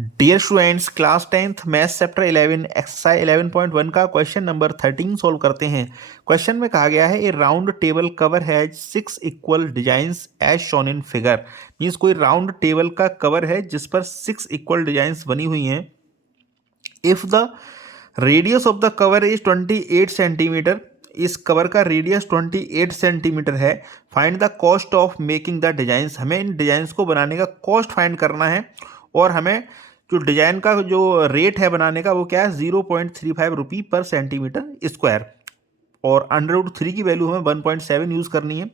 Dear students, class 10th maths chapter 11 exercise 11.1 का question number 13 solve करते हैं। Question में कहा गया है a round table cover has 6 equal designs as shown in figure. Means कोई राउंड टेबल का कवर है जिस पर 6 इक्वल डिजाइंस बनी हुई हैं। If the radius of the cover is 28 centimetre, इस कवर का रेडियस 28 सेंटीमीटर है। Find the cost of making the designs, हमें इन डिजाइंस को बनाने का कॉस्ट फाइंड करना है और हमें जो डिजाइन का जो रेट है बनाने का वो क्या है 0.35 रुपी पर सेंटीमीटर स्क्वायर, और √3 की वैल्यू हमें 1.7 यूज़ करनी है।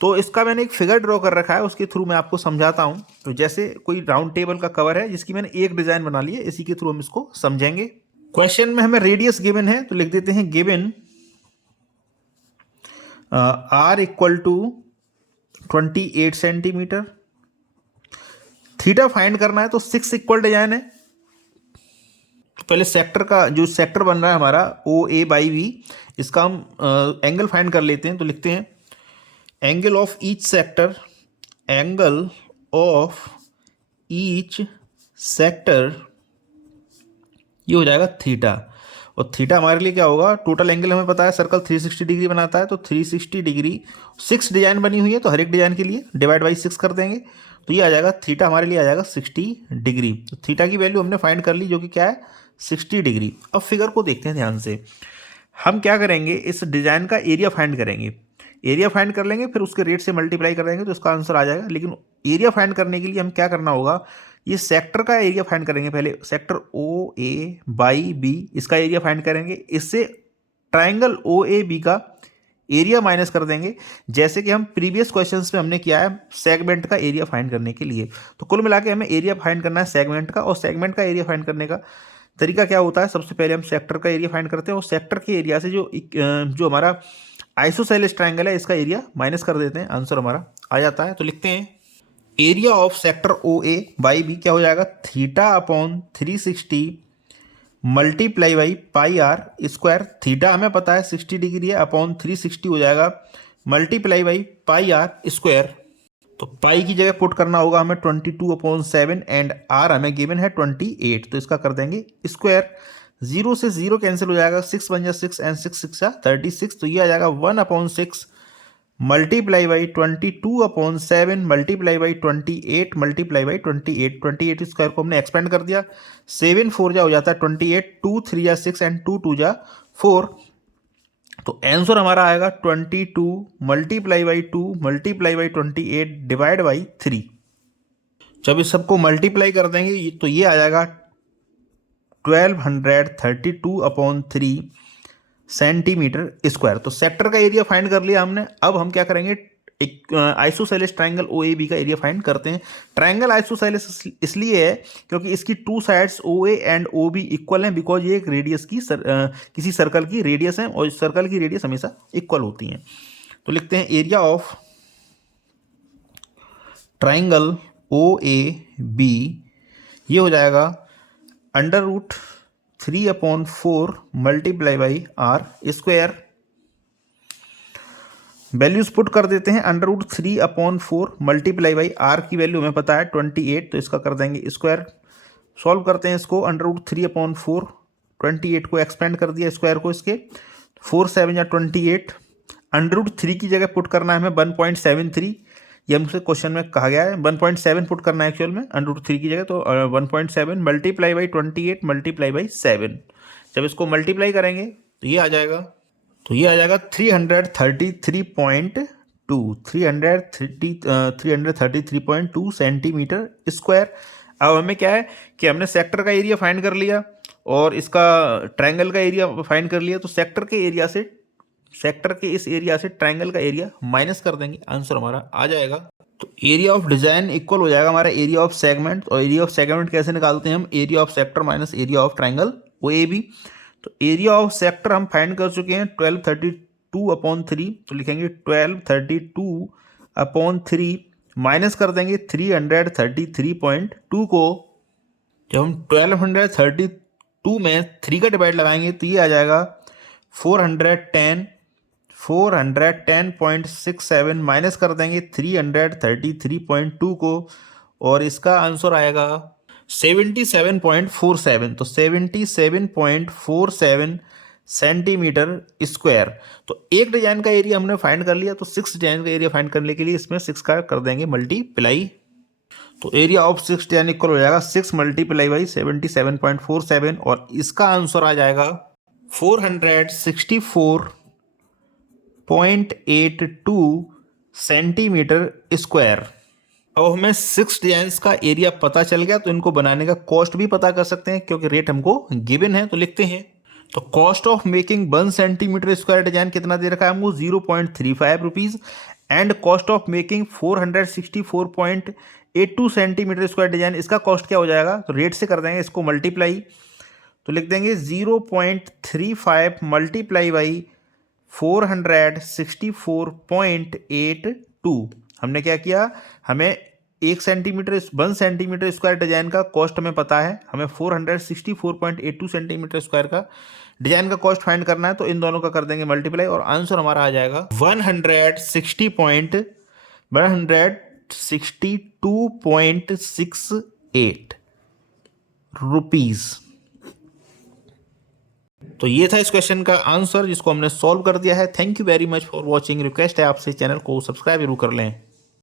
तो इसका मैंने एक फिगर ड्रॉ कर रखा है, उसके थ्रू मैं आपको समझाता हूँ। तो जैसे कोई राउंड टेबल का कवर है जिसकी मैंने एक डिजाइन बना ली है, इसी के थ्रू हम इसको समझेंगे। क्वेश्चन में हमें रेडियस गिवन है तो लिख देते हैं given r equal to 28 centimetre. Theta find करना है तो 6 इक्वल डिजाइन है। तो पहले सेक्टर का जो सेक्टर बन रहा है हमारा OA/B, इसका हम एंगल फाइंड कर लेते हैं। तो लिखते हैं angle of each sector, angle of each sector ये हो जाएगा थीटा। और थीटा हमारे लिए क्या होगा, टोटल एंगल हमें पता है सर्कल 360 डिग्री बनाता है, तो 360 डिग्री 6 डिजाइन बनी हुई है तो हर एक डिजाइन के लिए डिवाइड बाई 6 कर देंगे। तो ये आ जाएगा थीटा हमारे लिए आ जाएगा 60 डिग्री। तो थीटा की वैल्यू हमने फाइंड कर ली जो कि क्या है 60 डिग्री। अब फिगर को देखते हैं ध्यान से। हम क्या करेंगे, इस डिजाइन का एरिया फाइंड करेंगे। एरिया फाइंड कर लेंगे फिर उसके रेट से मल्टीप्लाई कर देंगे तो इसका आंसर आ जाएगा। लेकिन एरिया फाइंड करने के लिए हम क्या करना होगा, ये सेक्टर का एरिया फाइंड करेंगे। पहले सेक्टर OA/B इसका एरिया फाइंड करेंगे, इससे ट्राइंगल OAB का एरिया माइनस कर देंगे, जैसे कि हम प्रीवियस क्वेश्चंस में हमने किया है सेगमेंट का एरिया फाइंड करने के लिए। तो कुल मिला के हमें एरिया फाइंड करना है सेगमेंट का, और सेगमेंट का एरिया फाइंड करने का तरीका क्या होता है, सबसे पहले हम सेक्टर का एरिया फाइंड करते हैं और सेक्टर के एरिया से जो हमारा आइसोसेलेस ट्राइंगल है इसका एरिया माइनस कर देते हैं, आंसर हमारा आ जाता है। तो लिखते हैं एरिया ऑफ सेक्टर OA/B क्या हो जाएगा, theta upon 360 multiply by pi R square. Theta हमें पता है 60 डिग्री है, अपॉन 360 हो जाएगा multiply by pi R square. तो पाई की जगह पुट करना होगा हमें 22/7 एंड आर हमें गिवन है 28, तो इसका कर देंगे स्क्वायर। 0 से 0 कैंसिल हो जाएगा, 6 बन जा 6 एंड 6 6 36, तो ये आ जाएगा 1/6 multiply by 22/7 multiply by 28 multiply by 28 square को हमने एक्सपेंड कर दिया। 7 4 जा हो जाता है 28, 2 3 जा 6 एंड 2 2 जा 4। तो आंसर हमारा आएगा 22 multiply by 2 multiply by 28 divide by 3। जब इस सबको मल्टीप्लाई कर देंगे तो ये आ जाएगा 1232/3 सेंटीमीटर स्क्वायर। तो सेक्टर का एरिया फाइंड कर लिया हमने। अब हम क्या करेंगे, एक आइसोसेलेस ट्राइंगल OAB का एरिया फाइंड करते हैं। ट्राइंगल आइसोसेलेस इसलिए है क्योंकि इसकी two sides OA and OB equal हैं, बिकॉज ये एक रेडियस की किसी सर्कल की रेडियस है और सर्कल की रेडियस हमेशा इक्वल होती हैं। तो लिखते हैं एरिया ऑफ ट्राइंगल OAB ये हो जाएगा √3/4 multiply by R square. Values put कर देते हैं, √3/4 मल्टीप्लाई बाई आर की वैल्यू हमें पता है 28, तो इसका कर देंगे स्क्वायर। सॉल्व करते हैं इसको, √3/4 28 को एक्सपेंड कर दिया स्क्वायर को, इसके 4 7 या 28। √3 की जगह पुट करना है हमें 1.73, ये हमसे क्वेश्चन में कहा गया है 1.7 पुट करना है एक्चुअल में √3 की जगह, तो 1.7 मल्टीप्लाई बाई 28 मल्टीप्लाई बाई 7। जब इसको मल्टीप्लाई करेंगे तो ये आ जाएगा 333.2 सेंटीमीटर स्क्वायर। अब हमें क्या है कि हमने सेक्टर का एरिया फाइंड कर लिया और इसका ट्रायंगल का एरिया फाइंड कर लिया, तो सेक्टर के इस एरिया से ट्रायंगल का एरिया माइनस कर देंगे, आंसर हमारा आ जाएगा। तो एरिया ऑफ डिजाइन इक्वल हो जाएगा हमारा एरिया ऑफ सेगमेंट। और एरिया ऑफ सेगमेंट कैसे निकालते हैं हम, area of sector minus area of triangle OAB। तो एरिया ऑफ सेक्टर हम फाइंड कर चुके हैं 1232/3, तो लिखेंगे 1232/3 माइनस कर देंगे 333.2 को। जब हम 1232 में 3 का डिवाइड लगाएंगे तो ये आ जाएगा 410.67 माइनस कर देंगे 333.2 को, और इसका आंसर आएगा 77.47, तो 77.47 सेंटीमीटर स्क्वायर। तो एक डिजाइन का एरिया हमने फाइंड कर लिया, तो 6 डिजाइन का एरिया फाइंड करने के लिए इसमें 6 का कर देंगे मल्टीप्लाई। तो एरिया ऑफ 6 डिजाइन इक्वल हो जाएगा 6 मल्टीप्लाई बाई 77.47, और इसका आंसर आ जाएगा 464.82 सेंटीमीटर स्क्वायर। अब हमें 6 डिजाइंस का एरिया पता चल गया, तो इनको बनाने का कॉस्ट भी पता कर सकते हैं क्योंकि रेट हमको गिवन है। तो लिखते हैं, तो cost of making 1 centimetre square design कितना दे रखा है हमको, 0.35 rupees, and cost of making 464.82 centimetre square design, इसका कॉस्ट क्या हो जाएगा, तो रेट से कर देंगे इसको मल्टीप्लाई। तो लिख देंगे 0.35 मल्टीप्लाई बाई 464.82। हमने क्या किया, हमें 1 सेंटीमीटर 1 सेंटीमीटर स्क्वायर डिजाइन का कॉस्ट हमें पता है, हमें 464.82 सेंटीमीटर स्क्वायर का डिजाइन का कॉस्ट फाइंड करना है। तो इन दोनों का कर देंगे मल्टीप्लाई, और आंसर हमारा आ जाएगा 162.68 रुपीज। तो ये था इस क्वेश्चन का आंसर, जिसको हमने सॉल्व कर दिया है। Thank you very much for watching. Request है आपसे चैनल को सब्सक्राइब जरूर कर लें।